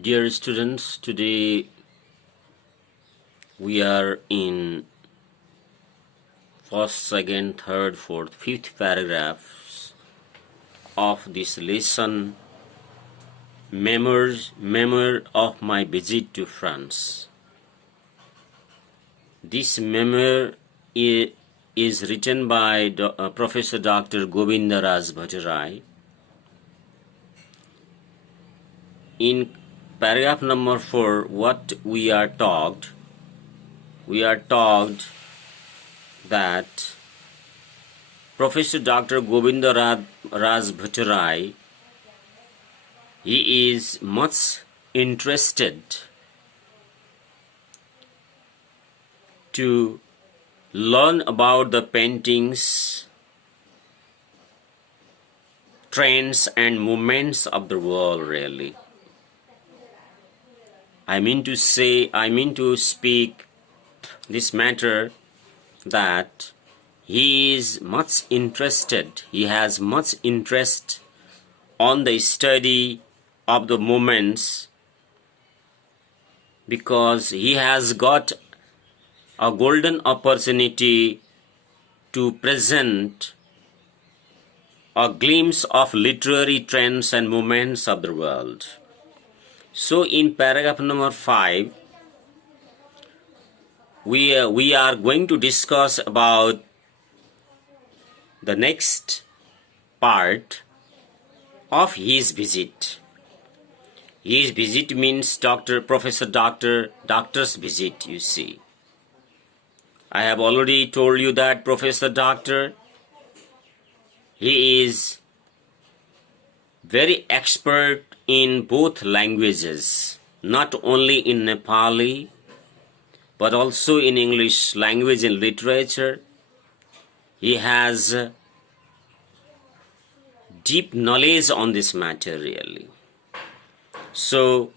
Dear students, today we are in first, second, third, fourth, fifth paragraphs of this lesson, Memoir of my visit to France. This memoir is written by Professor Dr. Govindaraj Bhattarai. In paragraph number 4, what we are taught that Professor Dr. Govindaraj Bhattarai, he is much interested to learn about the paintings, trends and movements of the world really. I mean to speak this matter that he is much interested, he has much interest on the study of the movements because he has got a golden opportunity to present a glimpse of literary trends and movements of the world. So in paragraph number 5, we are going to discuss about the next part of his visit. His visit means doctor's visit, you see. I have already told you that Professor Doctor, he is very expert in both languages, not only in Nepali, but also in English language and literature. He has deep knowledge on this matter really. So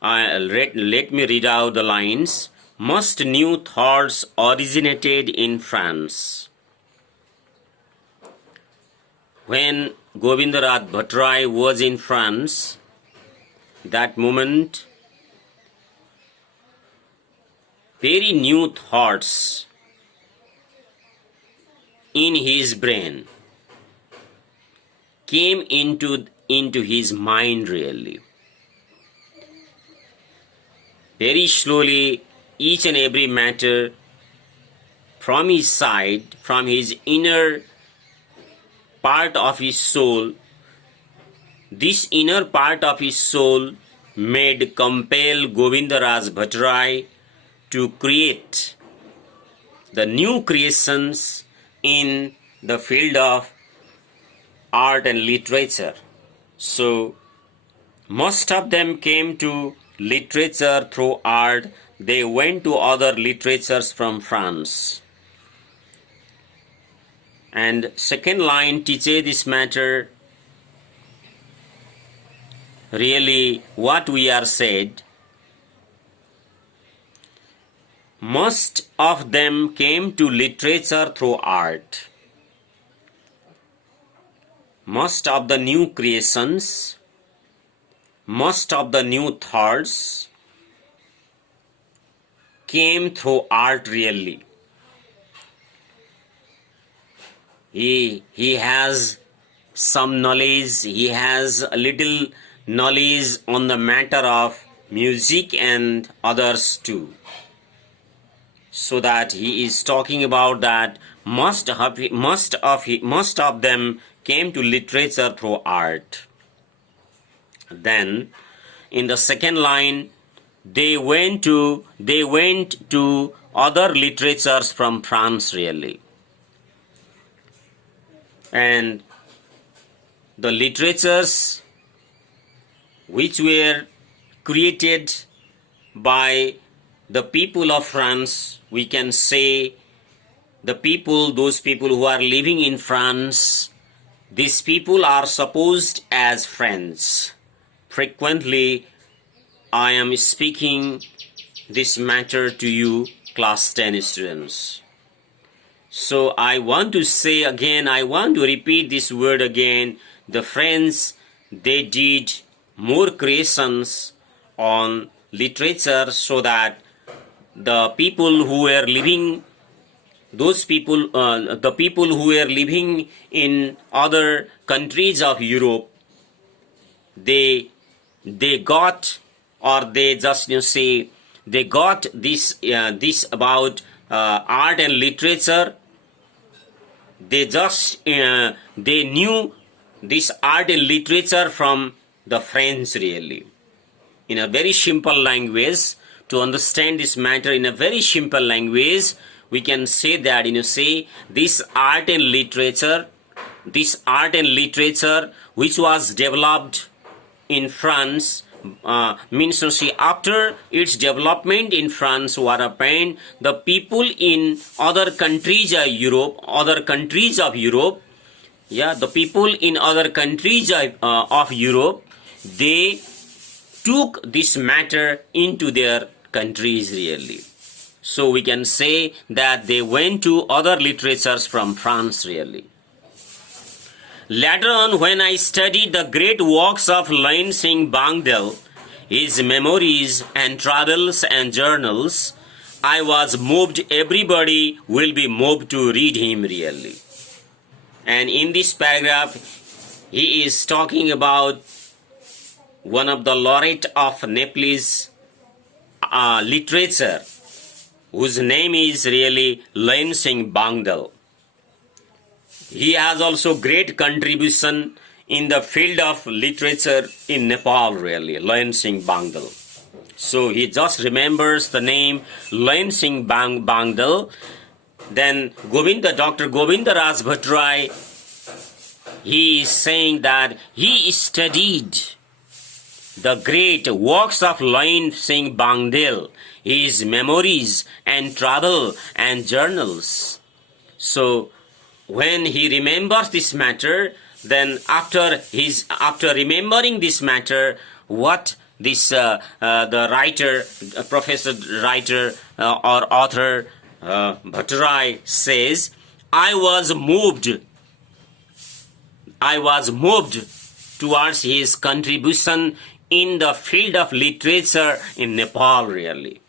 let me read out the lines. Most new thoughts originated in France. When Govindaraj Bhattarai was in France, that moment, very new thoughts in his brain came into his mind really. Very slowly, each and every matter from his side, from his inner part of his soul, this inner part of his soul made compel Govindaraj Bhattarai to create the new creations in the field of art and literature. So most of them came to literature through art. They went to other literatures from France. And second line teaches this matter really what we are said. Most of them came to literature through art. Most of the new creations, most of the new thoughts came through art really. He has some knowledge, he has a little knowledge on the matter of music and others too. So that he is talking about that most of them came to literature through art. Then in the second line, they went to other literatures from France really. And the literatures which were created by the people of France, we can say those people who are living in France, these people are supposed as friends. Frequently, I am speaking this matter to you, class 10 students. So I want to say again, I want to repeat this word again. The friends, they did more creations on literature so that the people who were living the people who were living in other countries of Europe, they got, or they just say they got this about art and literature. They just they knew this art and literature from the French, really, in a very simple language. To understand this matter in a very simple language, we can say that this art and literature which was developed in France, means to say after its development in France, what happened, the people in other countries of Europe, the people in other countries of Europe, they took this matter into their countries, really. So we can say that they went to other literatures from France, really. Later on, when I studied the great works of Lain Singh Bangdel, his memories and travels and journals, I was moved. Everybody will be moved to read him, really. And in this paragraph, he is talking about one of the laureate of Nepalese literature, whose name is really Lain Singh Bangdel. He has also great contribution in the field of literature in Nepal, really, Lain Singh Bangdel. So he just remembers the name Lain Singh Bangdel. Then Dr. Govinda Raj Bhattarai, he is saying that he studied the great works of Lain Singh Bangdel, his memories and travel and journals. So when he remembers this matter, then after remembering this matter, what this the writer, professor writer or author Bhattarai says, I was moved towards his contribution in the field of literature in Nepal, really.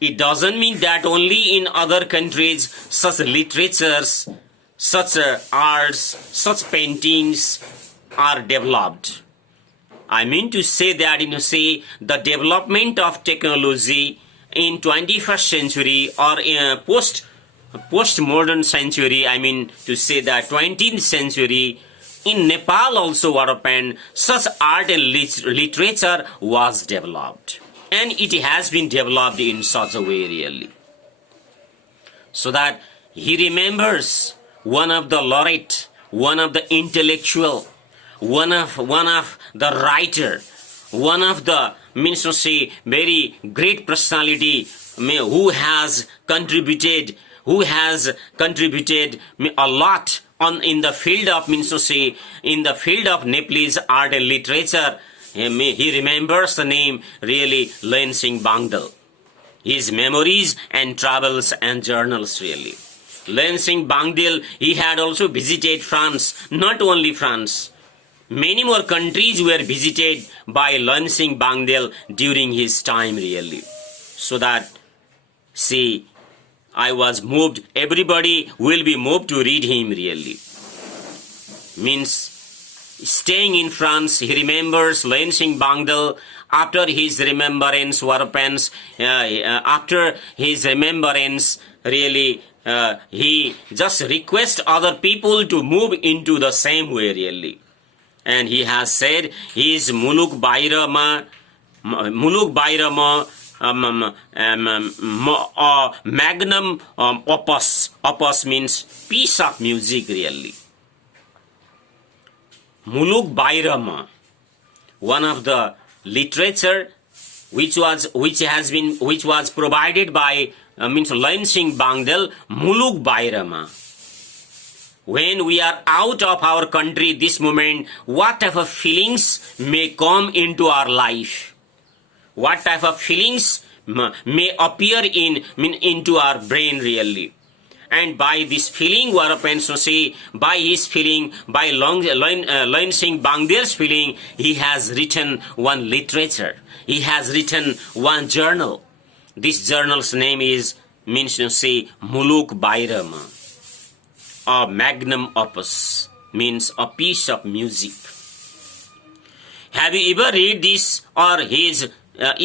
It doesn't mean that only in other countries such literatures, such arts, such paintings are developed. I mean to say that, the development of technology in 21st century or in post-modern century, I mean to say that 20th century, in Nepal also what happened, such art and literature was developed. And it has been developed in such a way, really. So that he remembers one of the laureate, one of the intellectual, one of the writer, one of the, means to say, very great personality who has contributed a lot in the field of, means to say, in the field of Nepalese art and literature. He remembers the name, really, Lain Singh Bangdel, his memories and travels and journals, really. Lain Singh Bangdel, he had also visited France, not only France. Many more countries were visited by Lain Singh Bangdel during his time, really. So that, see, I was moved, everybody will be moved to read him, really. Means, staying in France, he remembers Lain Singh Bangdel. After his remembrance, really, he just requests other people to move into the same way, really. And he has said, he is Muluk Bairama, magnum opus. Opus means piece of music, really. Muluk Bairama, one of the literature which was provided by Lain Singh Bangdel, Muluk Bairama. When we are out of our country this moment, what type of feelings may come into our life? What type of feelings may appear into our brain, really? and by this feeling, what happens to say, by his feeling, by Loin Singh Bangdel's feeling, he has written one literature. He has written one journal. This journal's name is, means to say, Muluk Bairama, a magnum opus, means a piece of music. Have you ever read this or his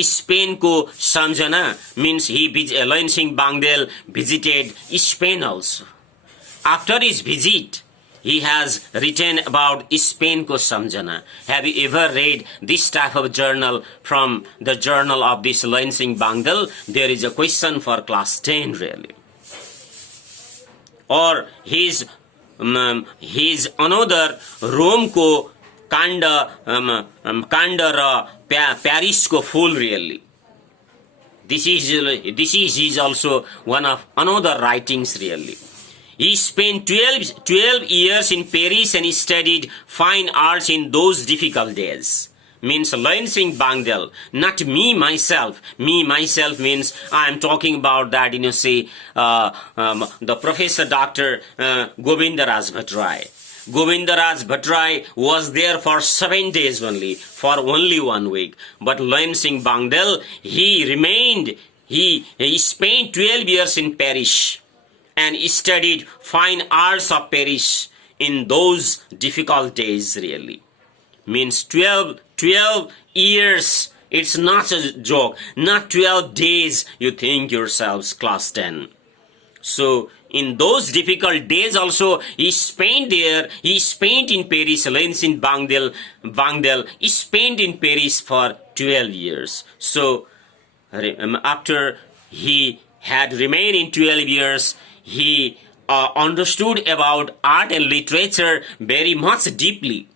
Spain ko Samjana, means Loin Singh Bangdel visited Spain also. After his visit, he has written about Spain ko Samjana. Have you ever read this type of journal from the journal of this Loin Singh Bangdel? There is a question for class 10 really. Or his another Rome ko Kanda Paris ko full really. This is also one of another writings really. He spent 12 years in Paris and he studied fine arts in those difficult days. Means Loin Singh Bangdel, not me myself. Me myself means I am talking about that, the Professor Dr. Govindaraj Bhattrai. Govindaraj Bhattrai was there for 7 days only, for only 1 week. But Loin Singh Bangdel, he spent 12 years in Paris and studied fine arts of Paris in those difficult days really. Means 12 years, it's not a joke, not 12 days, you think yourselves, class 10. So, in those difficult days also, he spent in Paris, Loin Singh Bangdel, he spent in Paris for 12 years. So, after he had remained in 12 years, he understood about art and literature very much deeply.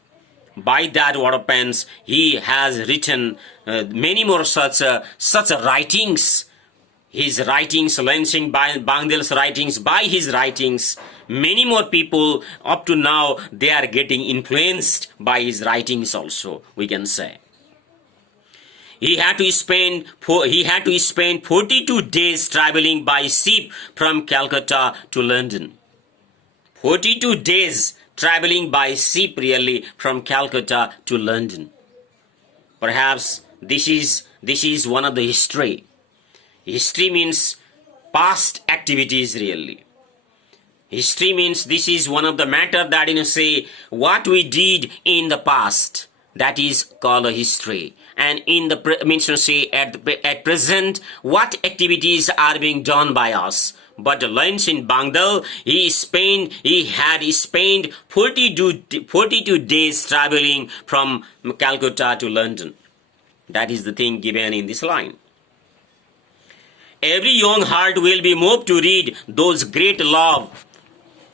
By that, what happens, he has written many more such writings. His writings, Loin Singh Bangdel's writings, by his writings, many more people up to now, they are getting influenced by his writings also, we can say. He had to spend 42 days traveling by ship from Calcutta to London. 42 days traveling by ship really from Calcutta to London. Perhaps this is one of the history. History means past activities really. History means this is one of the matter that say what we did in the past. That is called a history. And in the means to say at present what activities are being done by us. But Loin Singh Bangdel, he had spent 42 days traveling from Calcutta to London. That is the thing given in this line. Every young heart will be moved to read those great love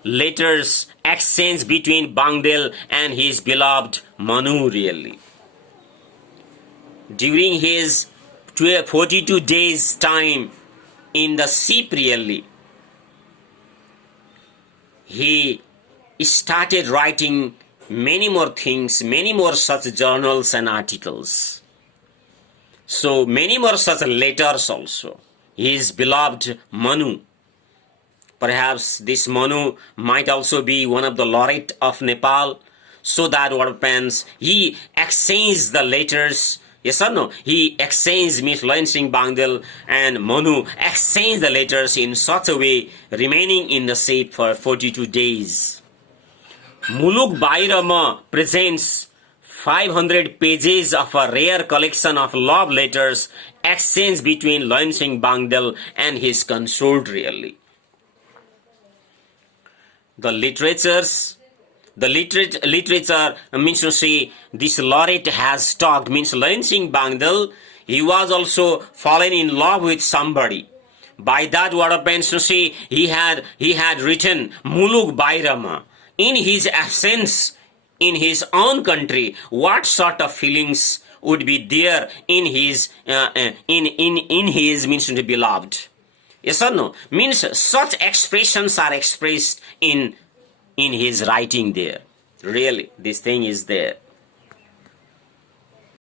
letters exchanged between Bangdel and his beloved Manu really. During his 42 days time in the ship really, he started writing many more things, many more such journals and articles. So many more such letters also. His beloved Manu. Perhaps this Manu might also be one of the laureate of Nepal. So that what happens, he exchanged the letters. Yes or no? He exchanged Miss Loin Singh Bangdel and Manu exchanged the letters in such a way, remaining in the ship for 42 days. Muluk Bairama presents 500 pages of a rare collection of love letters exchanged between Loin Singh Bangdel and his consort really. The literature means to say this laureate has talked, means Loin Singh Bangdel, he was also fallen in love with somebody. By that what happens to say he had written Muluk Bairama. In his absence in his own country, what sort of feelings would be there in his means to be beloved? Yes or no? Means such expressions are expressed in his writing there. Really, this thing is there.